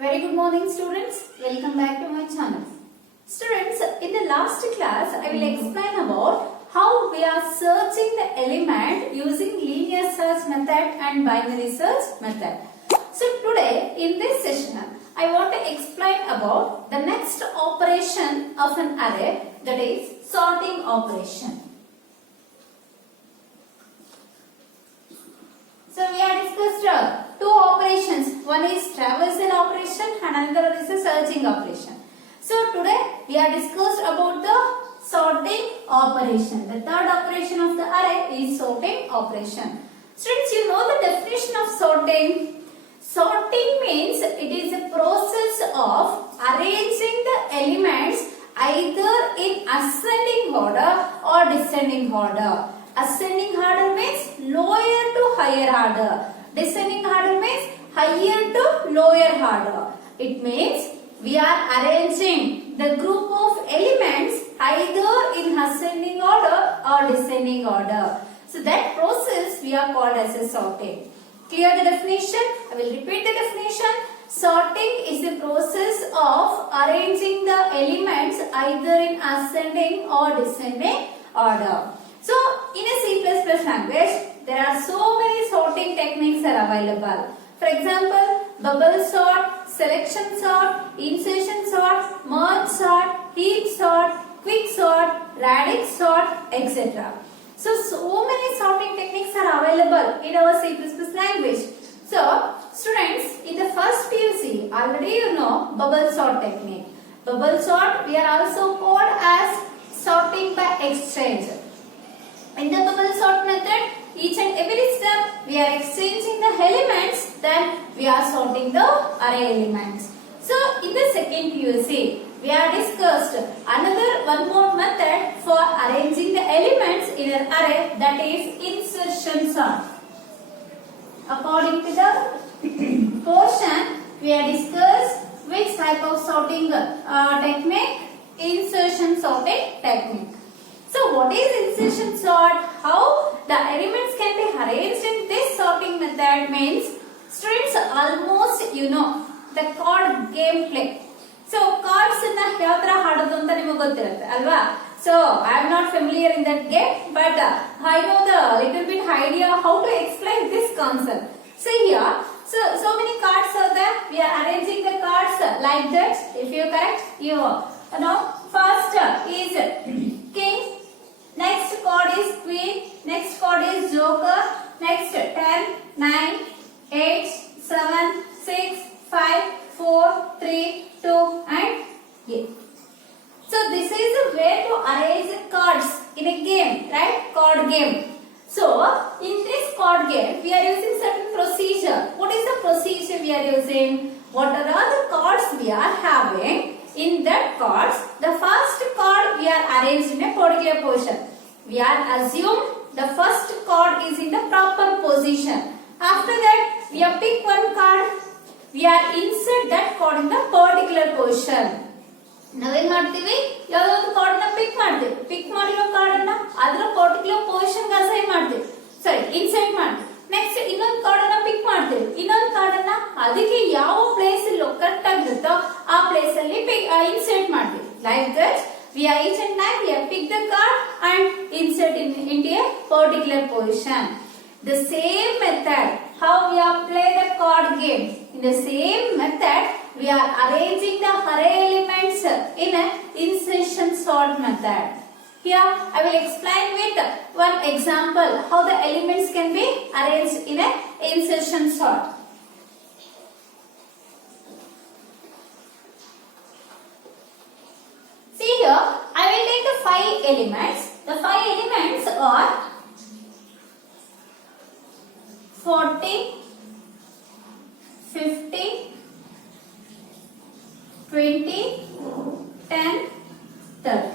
Very good morning students. Welcome back to my channel. Students, in the last class I will explain about how we are searching the element using linear search method and binary search method. So today in this session I want to explain about the next operation of an array, that is sorting operation. So we have discussed two operations. One is traversal operation and another is a searching operation. So today we have discussed about the sorting operation. The third operation of the array is sorting operation. Students, you know the definition of sorting. Sorting means it is a process of arranging the elements either in ascending order or descending order. Ascending order means lower to higher order. Descending order means higher to lower order. It means we are arranging the group of elements either in ascending order or descending order. So that process we are called as a sorting. Clear the definition? I will repeat the definition. Sorting is the process of arranging the elements either in ascending or descending order. So, in a C++ language, there are so many sorting techniques are available. For example, bubble sort, selection sort, insertion sort, merge sort, heap sort, quick sort, radix sort, etc. So many sorting techniques are available in our C++ language. So, students, in the first PUC, already you know bubble sort technique. Bubble sort we are also called as sorting by exchange. In the bubble sort method, each and every step we are exchanging the elements, then we are sorting the array elements. So in the second PUC, we have discussed one more method for arranging the elements in an array, that is insertion sort. According to the portion, we have discussed which type of sorting technique, insertion sorting technique. So what is insertion sort? How the elements can be arranged in this sorting method means, students, almost you know the card gameplay. So cards inna yavatra hadodu anta niಮಗೆ ಗೊತ್ತಿರುತ್ತೆ ಅಲ್ವಾ? So I am not familiar in that game, but I know the little bit idea how to explain this concept. See here, so many cards are there. We are arranging the cards like that. If you correct, you know first is king. Next card is queen, next card is joker, next 10, 9, 8, 7, 6, 5, 4, 3, 2 and 8. So this is a way to arrange cards in a game, right? Card game. So in this card game we are using certain procedure. What is the procedure we are using? What are all the cards we are having? In that cards, the first card we are arranged in a particular position. We are assumed the first card is in the proper position. After that, we have pick one card. We are insert that card in the particular position. Now we ಮಾಡ್ತೀವಿ ಯಾವುದೋ ಒಂದು card ನ ಪಿಕ್ ಮಾಡಿರೋ card ಅನ್ನ ಅದರ particular position ಗೆ assign ಮಾಡ್ತೀವಿ. ಸರಿ, ಇನ್ಸರ್ಟ್ ಮಾಡ್ತೀವಿ. ನೆಕ್ಸ್ಟ್ ಇನ್ನೊಂದು ಕಾರ್ಡ್ ಅನ್ನ ಪಿಕ್ ಮಾಡ್ತೀವಿ. ಇನ್ನೊಂದು ಕಾರ್ಡ್ ಅನ್ನ ಅದಕ್ಕೆ ಯಾವ ಪ್ಲೇಸ್ ಅಲ್ಲಿ ಕರೆಕ್ಟ್ ಆಗಿರುತ್ತೋ ಆ ಪ್ಲೇಸ್ ಅಲ್ಲಿ ಇನ್ಸರ್ಟ್ ಮಾಡ್ತೀವಿ. Like that we are each and time we have picked the card and insert into a particular position. The same method how we apply the card game. In the same method we are arranging the array elements in an insertion sort method. Here I will explain with one example how the elements can be arranged in an insertion sort. See here, I will take the 5 elements. The 5 elements are 40, 50, 20, 10, 30.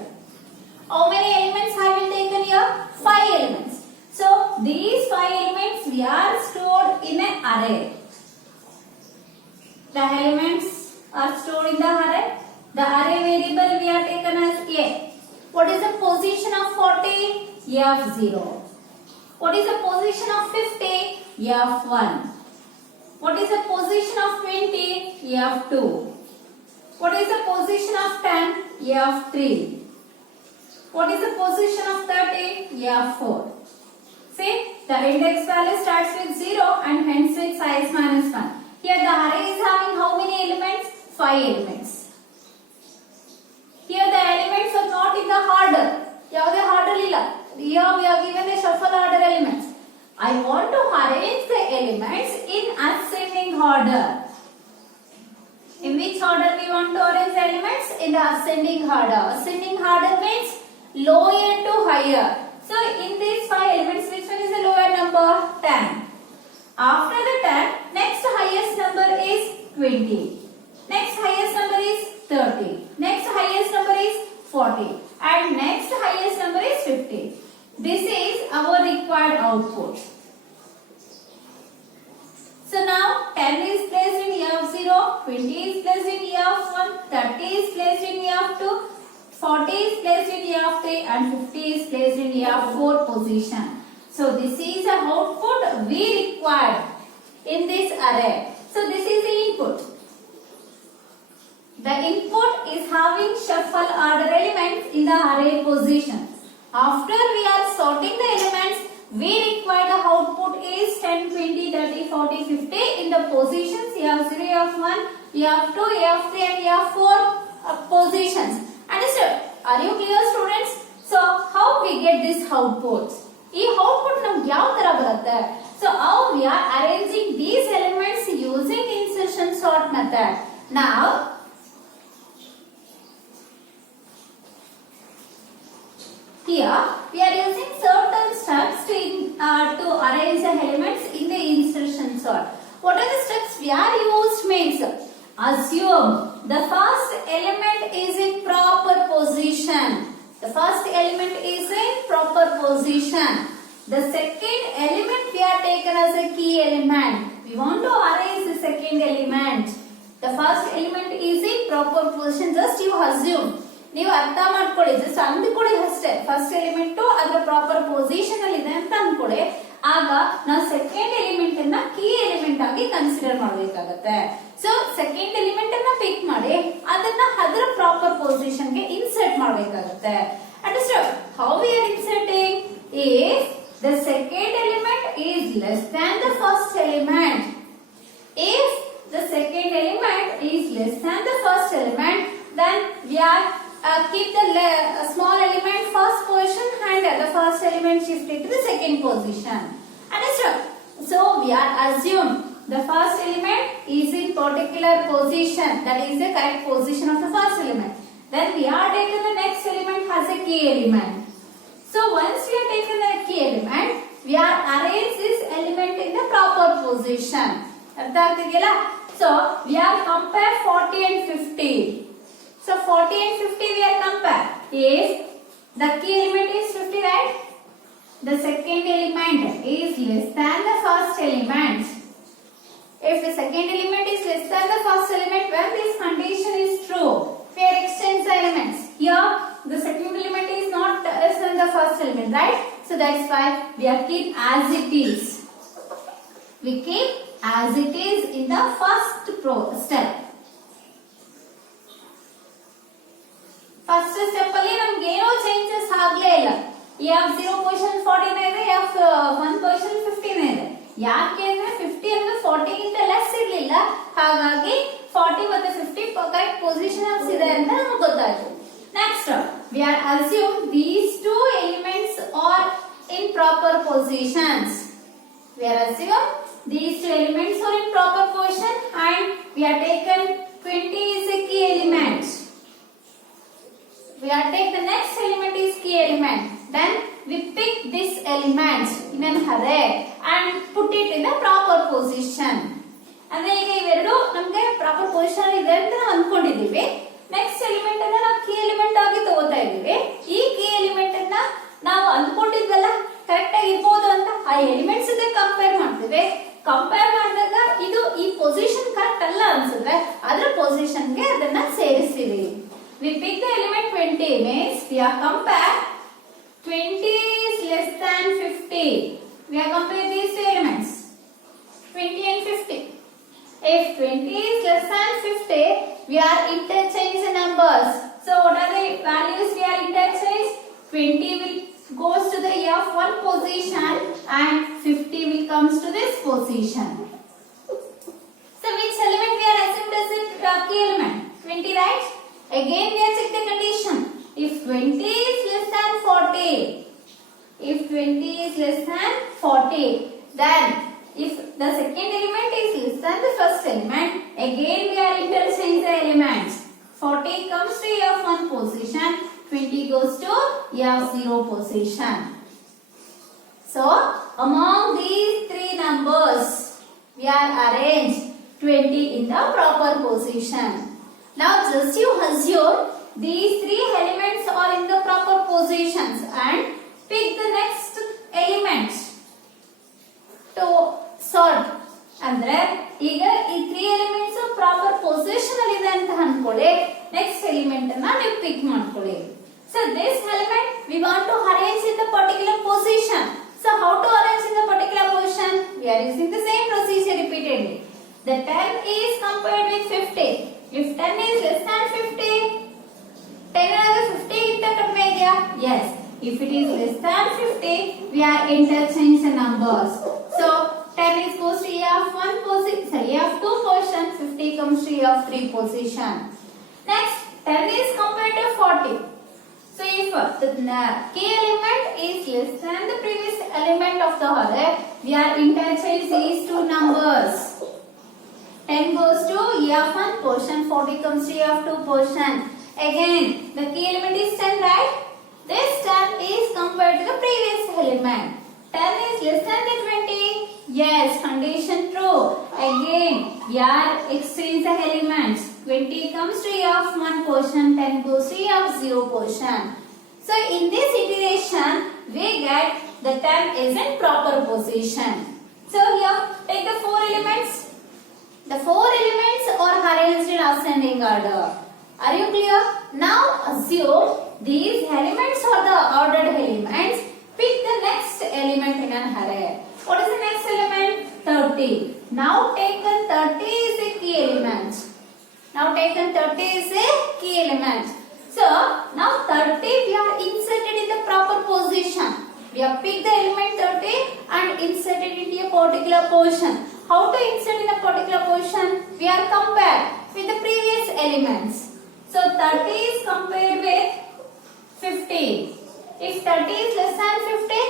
How many elements I will take here? 5 elements. So these 5 elements we are stored in an array. The elements are stored in the array. The array variable we are taken as A. What is the position of 40? F0. What is the position of 50? F1. What is the position of 20? F2. What is the position of 10? F3. What is the position of 30? F4. See, the index value starts with 0 and ends with size minus 1. Here the array is having how many elements? 5 elements. Here the elements are not in the order. Yavade order illa. Here we are given the shuffle order elements. I want to arrange the elements in ascending order. In which order we want to arrange the elements? In the ascending order. Ascending order means lower to higher. So in these 5 elements, which one is the lower number? 10. After the 10, next highest number is 20. Next highest number is 30. Next highest number is 40. And next highest number is 50. This is our required output. So now 10 is placed in F0, 20 is placed in F1, 30 is placed in F2, 40 is placed in F3 and 50 is placed in F4 position. So this is the output we require in this array. So this is the input. The input is having shuffle order elements in the array position. After we are sorting the elements, we require the output is 10, 20, 30, 40, 50 in the positions F0, F1, F2, F3 and F4 positions. Understood? Are you clear, students? So how we get this output? This output namge yav tara barutte? So how we are arranging these elements using insertion sort method. Now here we are using certain steps to arrange the elements in the insertion sort. What are the steps we are used means? Assume the first element is in proper position. The first element is in proper position. The second element we are taken as a key element. We want to arrange the second element. The first element is in proper position. Just you assume. ನೀವು ಅರ್ಥ ಮಾಡ್ಕೊಳ್ಳಿ, just ಅಂದ್ಕೊಳ್ಳಿ ಅಷ್ಟೇ. First element ಅದರ proper position ಅಲ್ಲಿ ಇದೆ ಅಂತ ಅಂದ್ಕೊಳ್ಳಿ. ಆಗ ನಾವು ಸೆಕೆಂಡ್ ಎಲಿಮೆಂಟ್ ಅನ್ನ ಕೀ ಎಲಿಮೆಂಟ್ ಆಗಿ ಕನ್ಸಿಡರ್ ಮಾಡಬೇಕಾಗತ್ತೆ. ಸೊ ಸೆಕೆಂಡ್ ಎಲಿಮೆಂಟ್ ಅನ್ನ ಪಿಕ್ ಮಾಡಿ ಅದನ್ನ ಅದರ ಪ್ರಾಪರ್ ಪೊಸಿಷನ್ ಗೆ ಇನ್ಸರ್ಟ್ ಮಾಡಬೇಕಾಗತ್ತೆ. Understand? How we are inserting? If the second element is less than the first element. If the second element is less than the first element, then we are keep the small element first position and the first element shifted to the second position. Understood? So we are assume the first element is in particular position, that is the correct position of the first element. Then we are taken the next element as a key element. So once we have taken the key element, we are arrange this element in the proper position. ಅರ್ಥ ಆಗ್ತಿದೆಯಲ್ಲ? So we are compare 40 and 50. So 40 and 50 we are compare. If the key element is 50, right? The second element is less than the first element. If the second element is less than the first element, when this condition is true, we are exchange the elements. Here the second element is not less than the first element, right? So that's why we are keep as it is. We keep as it is in the first step. First step ಅಲ್ಲಿ ನಮ್ಗೆ ಏನೋ changes ಆಗ್ಲೇ ಇಲ್ಲ. F0 position 40 ಇದೆ, F1 position 15 ಇದೆ. ಯಾಕೆ ಅಂದ್ರೆ 50 ಅಂದ್ರೆ 40 ಗಿಂತ ಲೆಸ್ ಇರಲಿಲ್ಲ, ಹಾಗಾಗಿ 40 ಮತ್ತೆ 50 ಕರೆಕ್ಟ್ ಪೊಸಿಷನ್ಸ್ ಇದೆ ಅಂತ ನಮಗೆ ಗೊತ್ತಾಯ್ತು. Next we are assume these two elements are in proper positions. We are assume these two elements are in proper position and we are taken 20 is a key element. We are take the next element is key element. Then we pick this element in an array and put it in a proper position. ಅಂದ್ರೆ ಈಗ ಇವೆರಡು ನಮಗೆ proper position ಇದೆ ಅಂತ ನಾವು ಅಂದ್ಕೊಂಡಿದ್ದೀವಿ. Next element ಅನ್ನ ನಾವು ಕೀ ಎಲಿಮೆಂಟ್ ಆಗಿ ತಗೋತಾ ಇದ್ದೀವಿ. ಈ ಕೀ ಎಲಿಮೆಂಟ್ ಅನ್ನ ನಾವು ಅಂದ್ಕೊಂಡಿದ್ವಲ್ಲ ಕರೆಕ್ಟ್ ಆಗಿ ಇರ್ಬೋದು ಅಂತ ಆ ಎಲಿಮೆಂಟ್ಸ್ ಜೊತೆ ಕಂಪೇರ್ ಮಾಡ್ತೀವಿ. ಕಂಪೇರ್ ಮಾಡಿದಾಗ ಇದು ಈ ಪೊಸಿಷನ್ ಕರೆಕ್ಟ್ ಅಲ್ಲ ಅನ್ಸಿದ್ರೆ ಅದರ ಪೊಸಿಷನ್ ಗೆ ಅದನ್ನ ಸೇರಿಸ್ತೀವಿ. We pick the element 20 means we are compare 20 is less than 50. We are compare these two elements 20 and 50. If 20 is less than 50, we are interchanging numbers. So what are the values we are interchanging? 20 will goes to the F1 position and 50 will comes to this position. So which element we are assumed as a key element? 20, right? Again we are check the condition. If 20 is less than 40, if 20 is less than 40, then if the second element is less than the first element, again we are interchanging the elements. 40 comes to F1 position, 20 goes to F0 position. So among these three numbers, we are arranged 20 in the proper position. Now just you assume these three elements are in the proper positions and pick the next element to sort. ಅಂದ್ರೆ ಈಗ ಈ 3 elements proper position ಅಲ್ಲಿ ಇದೆ ಅಂತ ಅನ್ಕೊಳ್ಳಿ, next element ಅನ್ನ ನೀವು ಪಿಕ್ ಮಾಡ್ಕೊಳ್ಳಿ. So this element we want to arrange in the particular position. So how to arrange in the particular position? We are using the same procedure repeatedly. The 10 is compared with 50. If 10 is less than 50, 10 ಆಗ 50 ಗಿಂತ ಕಡಿಮೆ ಇದೆಯಾ? Yes. If it is less than 50, we are interchanging the numbers. So 10 is goes to F1 position, sorry, F2 position, 50 comes to F3 position. Next, 10 is compared to 40. So if the key element is less than the previous element of the array, we are interchanging these two numbers. 10 goes to F1 position, 40 comes to F2 position. Again, the key element is 10, right? This 10 is compared to the previous element. 10 is less than the 20. Yes, condition true. Again, we are exchanging the elements. 20 comes to F1 position, 10 goes to F0 position. So in this iteration, we get the 10 is in proper position. So here, take the 4 elements. The 4 elements are arranged in ascending order. Are you clear? Now assume these elements are the ordered elements. Pick the next element in an array. What is the next element? 30. Now taken 30 is a key element. Now taken 30 is a key element. So now 30 we are inserted in the proper position. We have picked the element 30 and inserted into a particular position. How to insert in a particular position? We are compared with the previous elements. So 30 is compared with 50. If 30 is less than 50,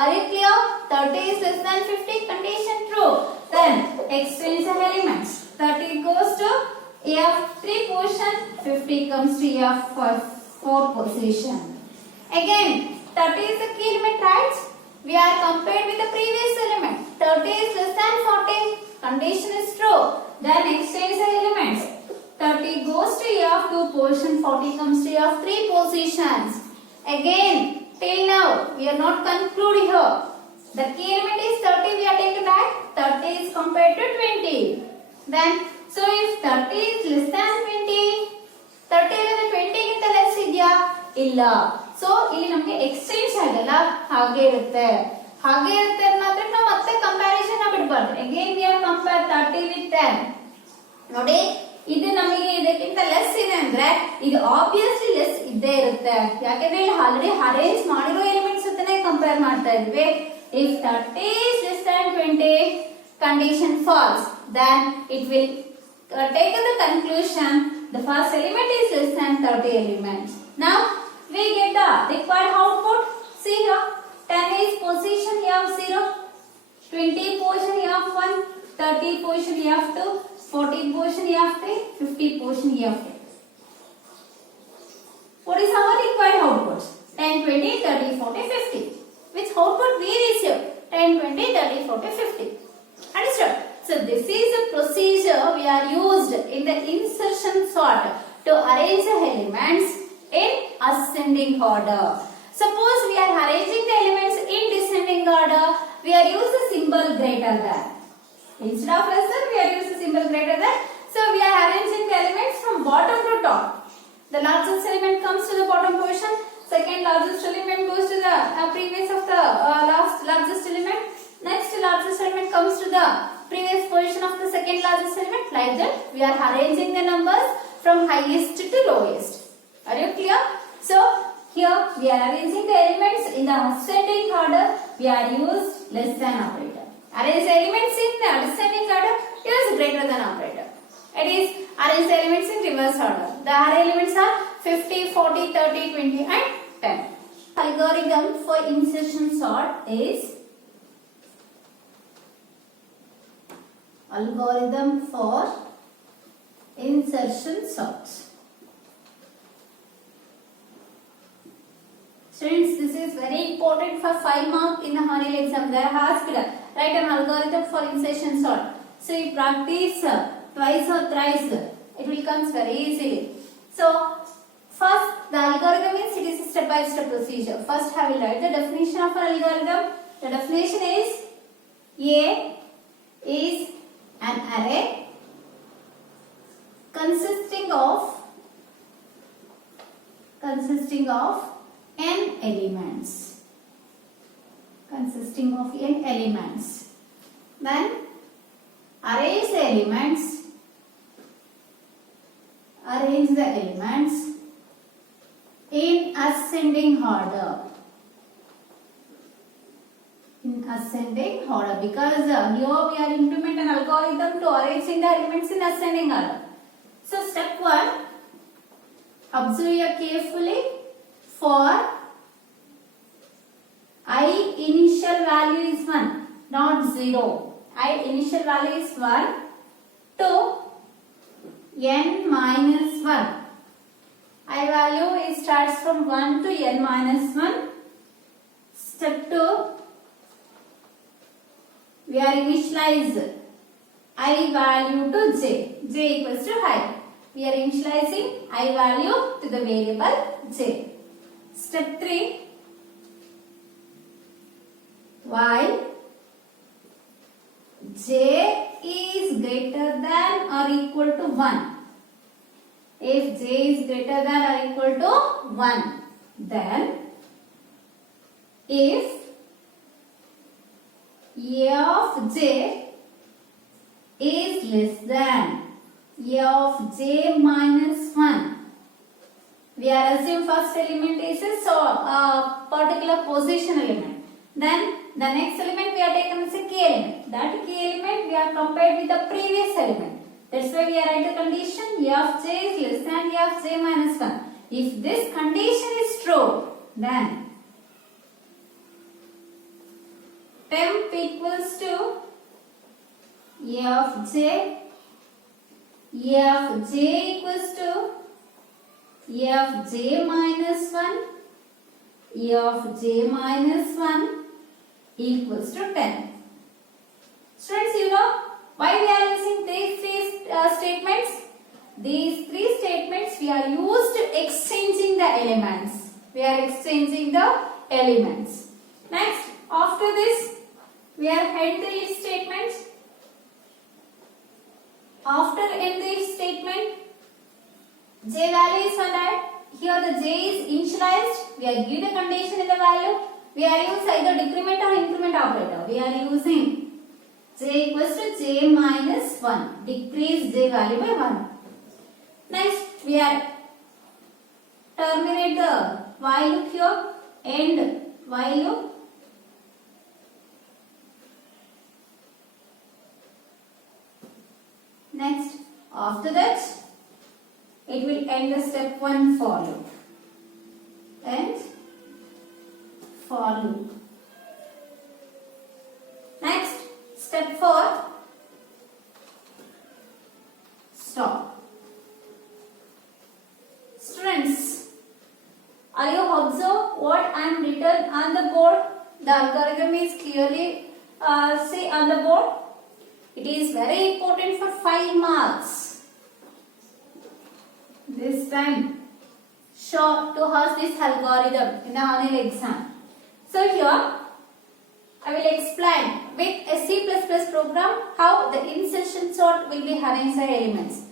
are you clear? 30 is less than 50, condition true. Then exchange the elements. 30 goes to F3 position, 50 comes to F4 position. Again, 30 is the key element, right? We are compared with the previous element. 30 is less than 40, condition is true. Then exchange the elements. 30 goes to F2 position, 40 comes to F3 positions. Again, till now, we are not concluding here. The key element is 30, we are taking back. 30 is compared to 20. Then, so if 30 is less than 20, 30 is 20 ಗಿಂತ less ಇದೆಯಾ? ಇಲ್ಲ. So, ಇಲ್ಲಿ ನಮಗೆ exchange ಆಗಲ್ಲ, ಹಾಗೆ ಇರುತ್ತೆ. ಹಾಗೆ ಇರುತ್ತೆ ಮಾತ್ರ ನಾವು ಮತ್ತೆ comparison ಬಿಡಬಾರ್ದು. Again, we are compare 30 with 10. ನೋಡಿ, ಇದು ನಮಗೆ ಇದಕ್ಕಿಂತ ಲೆಸ್ ಇದೆ ಅಂದ್ರೆ ಇದು ಆಬ್ವಿಯಸ್ಲಿ ಲೆಸ್ ಇದ್ದೇ ಇರುತ್ತೆ. ಯಾಕಂದ್ರೆ ಇಲ್ಲಿ ಆಲ್ರೆಡಿ ಅರೇಂಜ್ ಮಾಡಿರೋ ಎಲಿಮೆಂಟ್ಸ್ ಜೊತೆನೆ ಕಂಪೇರ್ ಮಾಡ್ತಾ ಇದ್ವಿ. If 30 is less than 20, condition false. Then it will take the conclusion the first element is less than 30 elements. Now we get the required output. See here, 10 is position F0, 20 position F1, 30 position F2, 40 position F3, 50 position F8. What is our required output? 10, 20, 30, 40, 50. Which output we receive? 10, 20, 30, 40, 50. Understood? So this is the procedure we are used in the insertion sort to arrange the elements in ascending order. Suppose we are arranging the elements in descending order, we are using the symbol greater than. Instead of lesser, we are using the symbol greater than. So we are arranging the elements from bottom to top. The largest element comes to the bottom position. Second largest element goes to the previous of the largest element. Next largest element comes to the previous position of the second largest element. Like that, we are arranging the numbers from highest to lowest. Are you clear? So here we are arranging the elements in the ascending order. We are used less than operator. Arrange the elements in the descending order. Use greater than operator. It is arrange the elements in reverse order. The array elements are 50, 40, 30, 20 and 10. Algorithm for insertion sort is algorithm for insertion sort. Students, this is very important for 5 mark in the Honey exam. They are asked write an algorithm for insertion sort. So you practice twice or thrice, it will come very easily. So first, the algorithm means it is a step-by-step procedure. First, I will write the definition of an algorithm. The definition is A is an array consisting of n elements. Consisting of n elements. Then arrange the elements. Arrange the elements in ascending order. In ascending order, because here we are implement an algorithm to arranging the elements in ascending order. So step 1, observe here carefully. For I initial value is 1, not 0. I initial value is 1 to n minus 1. I value is starts from 1 to n minus 1. Step 2, we are initialize I value to j. J equals to I. We are initializing I value to the variable j. Step 3, while j is greater than or equal to 1. If j is greater than or equal to 1, then if a of j is less than a of j minus 1, we are assume first element is a particular position element. Then the next element we are taken as a key element. That key element we are compared with the previous element. That's why we are write the condition a of j is less than a of j minus 1. If this condition is true, then temp equals to a of j equals to a of j minus 1, a of j minus 1 equals to 10. Students, you know why we are using these three statements? These three statements we are used to exchanging the elements. We are exchanging the elements. Next, after this, we are head the if statement. After end the if statement, j value is under. Here the j is initialized. We are give the condition in the value. We are using either decrement or increment operator. We are using j equals to j minus 1. Decrease j value by 1. Next, we are terminate the while loop here. End while loop. Next, after that, it will end the step 1 for loop. End for loop. Next, step 4, stop. Students, are you observe what I am written on the board? The algorithm is clearly see on the board. It is very important for 5 marks. This time, show to us this algorithm in the annual exam. So here, I will explain with a C++ program how the insertion sort will be arranged the elements.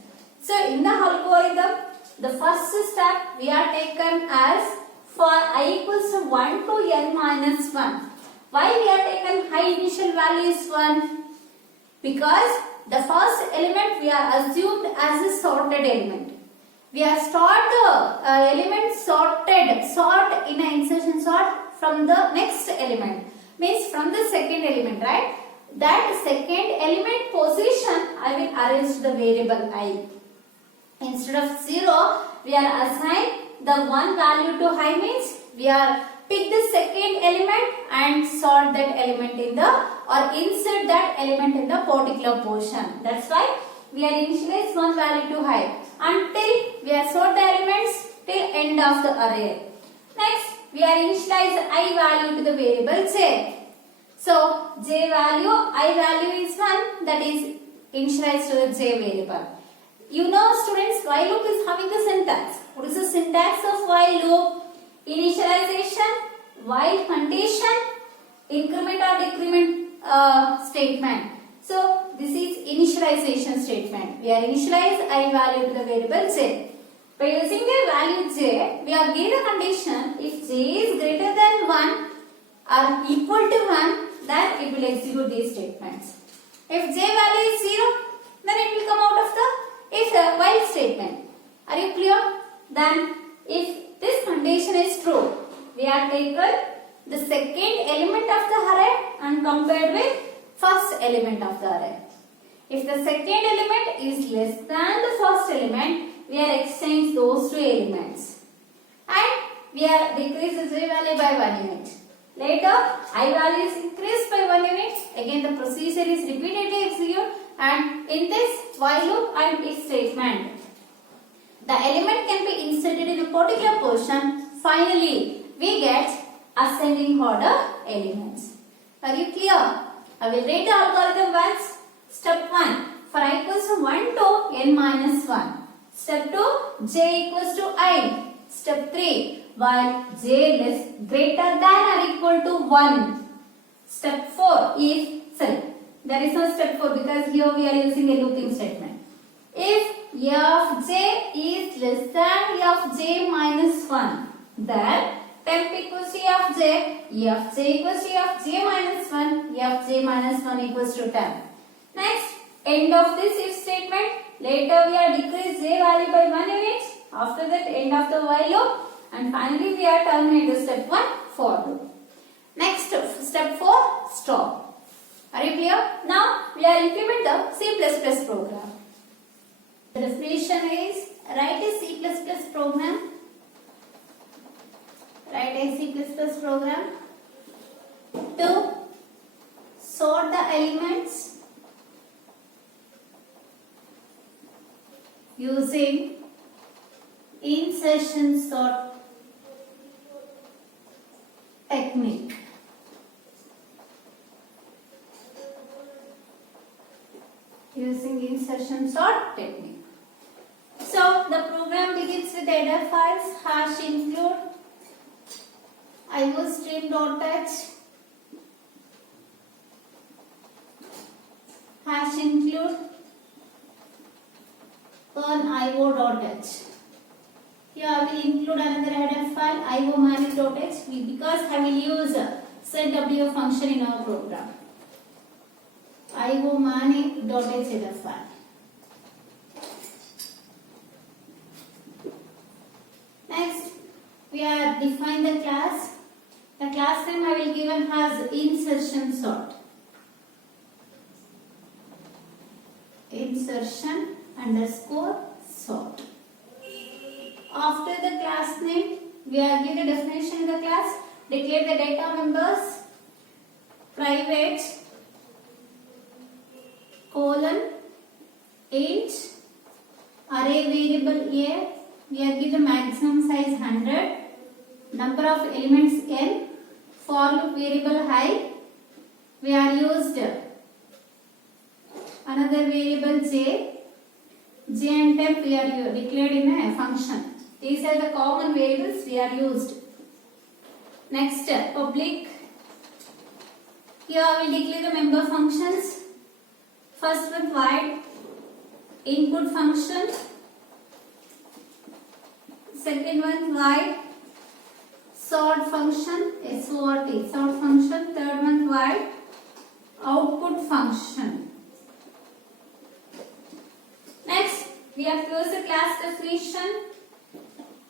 So in the algorithm, the first step we are taken as for I equals to 1 to n minus 1. Why we are taken high initial value is 1? Because the first element we are assumed as a sorted element. We have stored the element sorted, sort in an insertion sort from the next element, means from the second element, right? That second element position I will arrange the variable I. Instead of 0, we are assign the one value to I, means we are pick the second element and sort that element in the, or insert that element in the particular portion. That's why we are initialize one value to I until we are sort the elements till end of the array. Next, we are initialize I value to the variable j. So j value, I value is 1, that is initialized to the j variable. You know students, while loop is having the syntax. What is the syntax of while loop? Initialization, while condition, increment or decrement statement. So this is initialization statement. We are initialize I value to the variable j. By using the value j, we are given a condition if j is greater than 1 or equal to 1, then it will execute these statements. If j value is 0, then it will come out of the if while statement. Are you clear? Then if this condition is true, we are taken the second element of the array and compared with first element of the array. If the second element is less than the first element, we are exchange those two elements. And we are decrease the j value by 1 unit. Later, I value is increased by 1 unit. Again, the procedure is repeatedly executed, and in this while loop and if statement, the element can be inserted in a particular portion. Finally, we get ascending order elements. Are you clear? I will write the algorithm once. Step 1. For I equals to 1 to n minus 1. Step 2. J equals to I. Step 3. While j less greater than or equal to 1. Step 4. There is no step 4 because here we are using a looping statement. If f of j is less than f j minus 1, then temp equals to f j equals to f j minus 1, f j minus 1 equals to temp. Next, end of this if statement. Later we are decrease j value by 1 unit. After that, end of the while loop. And finally, we are terminate the step 1 for loop. Next, step 4, stop. Are you clear? Now, we are implement the C++ program. The definition is, write a C++ program. Write a C++ program to sort the elements using insertion sort technique. Using insertion sort technique. So the program begins with header files hash include iostream.h hash include earn io.h. Here I will include another header file iomanic.h because I will use setw function in our program. iomanic.h header file. Next, we are define the class. The class name I will given as insertion sort. Insertion underscore sort. After the class name, we are given the definition in the class. Declare the data members. Private colon int array variable a. We are given maximum size 100. Number of elements n. For loop variable I. We are used another variable j. J and temp we are declared in a function. These are the common variables we are used. Next, public. Here I will declare the member functions. First one void input function. Second one void sort function, SORT, sort function. Third one void output function. we have closed the class definition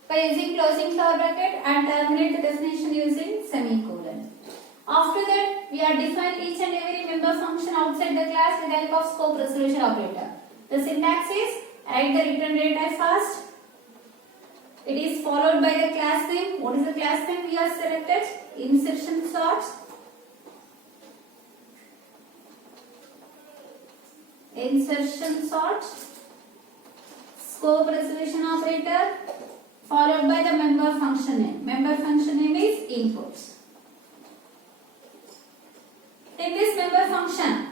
by using closing flower bracket and terminate the definition using semicolon. After that, we are defined each and every member function outside the class with the help of scope resolution operator. The syntax is write the return data first. It is followed by the class name. What is the class name we have selected? Insertion sort. Insertion sort. Scope resolution operator. Followed by the member function name. Member function name is inputs. In this member function,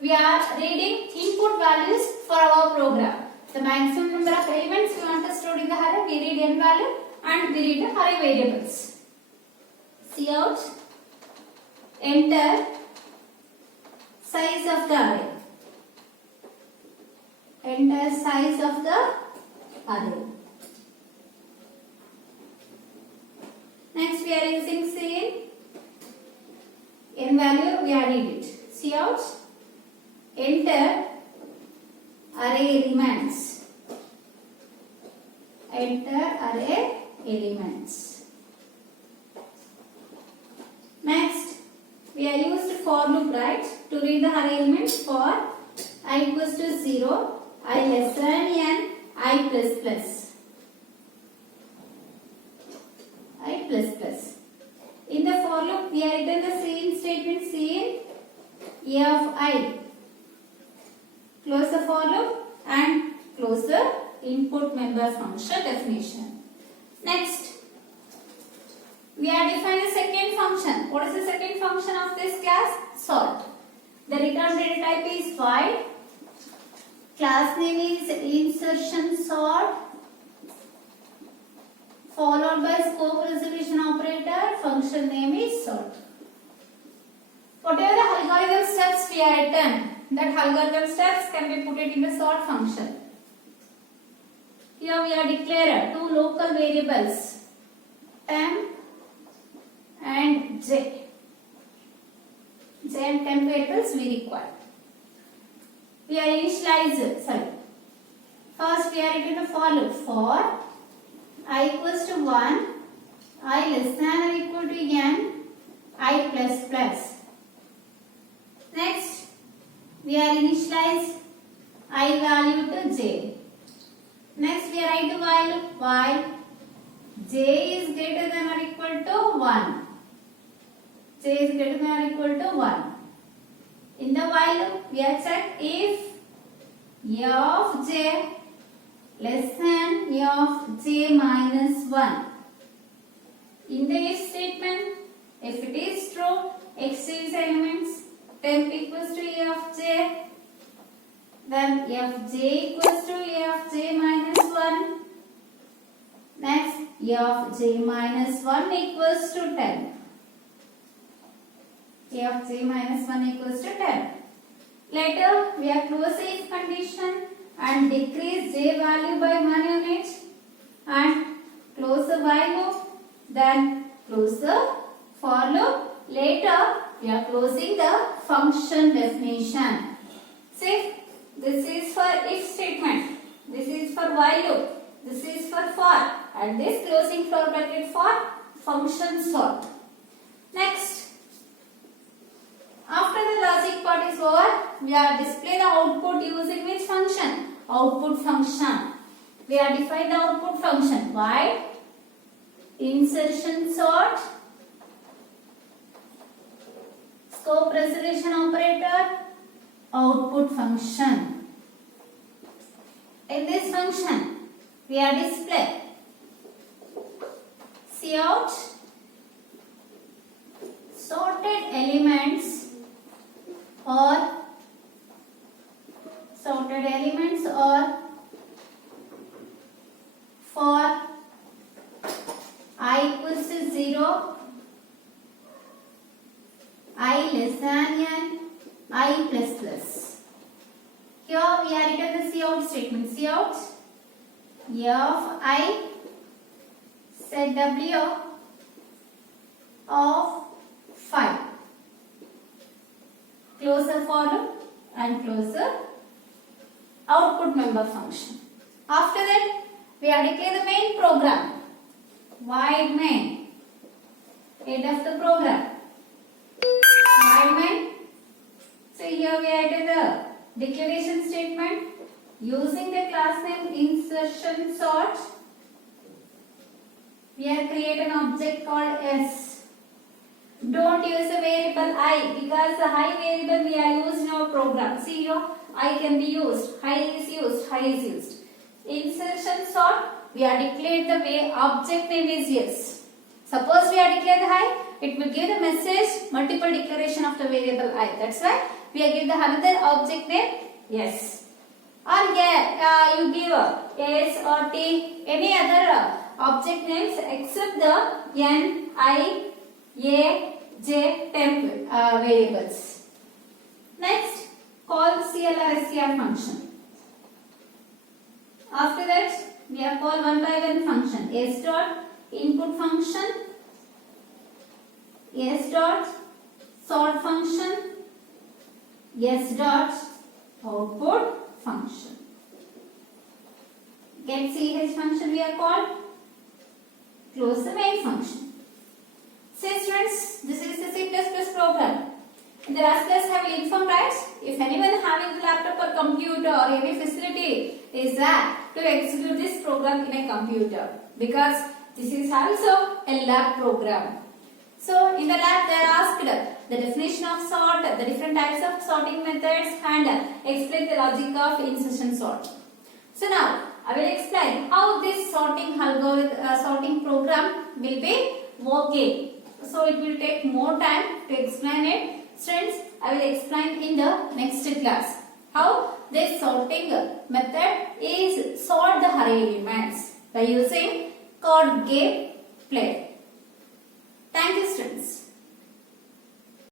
we are reading input values for our program. The maximum number of elements we want to store in the array, we read n value and we read the array variables. Cout, enter size of the array. Enter size of the array. Next we are using cin. N value we added it. Cout, enter array elements. Enter array elements. Next, we are used for loop, right, to read the array elements for I equals to 0, I less than n, I plus plus. I plus plus. In the for loop, we are written the cin statement cin a of I. Close the for loop and close the input member function definition. Next, we are defining the second function. What is the second function of this class? Sort. The return data type is void. Class name is insertion sort. Followed by scope resolution operator. Function name is sort. Whatever the algorithm steps we are written, that algorithm steps can be put it in the sort function. Here we are declared two local variables, temp and j. J and temp variables we require. We are initialized. First we are written the for loop for I equals to 1, I less than or equal to n, I plus plus. Next, we are initialize I value to j. Next, we are write while j is greater than or equal to 1. J is greater than or equal to 1. In the while loop, we are check if a of j less than a of j minus 1. In the if statement, if it is true, exchange elements, temp equals to a of j, then a of j equals to a of j minus 1. Next, a of j minus 1 equals to 10. A of j minus 1 equals to 10. Later, we are close if condition and decrease j value by 1 unit and close the while loop, then close the for loop. Later, we are closing the function definition. See, this is for if statement, this is for while loop, this is for and this closing flower bracket for function sort. Next, after the logic part is over, we are display the output using which function? Output function. We are define the output function by insertion sort, scope resolution operator, output function. In this function, we are display cout sorted elements or for I equals to 0, I less than n, I plus plus. Here we are written the cout statement. Cout a of I set w of 5. Close the for loop and close the output member function. After that, we are declare the main program. Void main. End of the program. Void main. So here we added the declaration statement using the class name insertion sort. We have created an object called S. Don't use a variable I because the I variable we are used in our program. See here, I can be used, I is used, I is used. Insertion sort, we are declared the way object name is yes. Suppose we are declared the I, it will give the message multiple declaration of the variable I. That's why we are give the another object name yes. Or yeah, you give S or T, any other object names except the N, I, A, J temp variables. Next, call CLR function. After that, we have call one by one function. S dot input function, S dot sort function, S dot output function. Get CH function we are called. Close the main function. Say students, this is the C++ program. In the last class I will inform, right? If anyone having the laptop or computer or any facility is there to execute this program in a computer, because this is also a lab program. So in the lab they are asked the definition of sort, the different types of sorting methods, and explain the logic of insertion sort. So now I will explain how this sorting algorithm, sorting program will be working. So it will take more time to explain it. Students, I will explain in the next class how this sorting method is sort the array elements by using chord gate plate.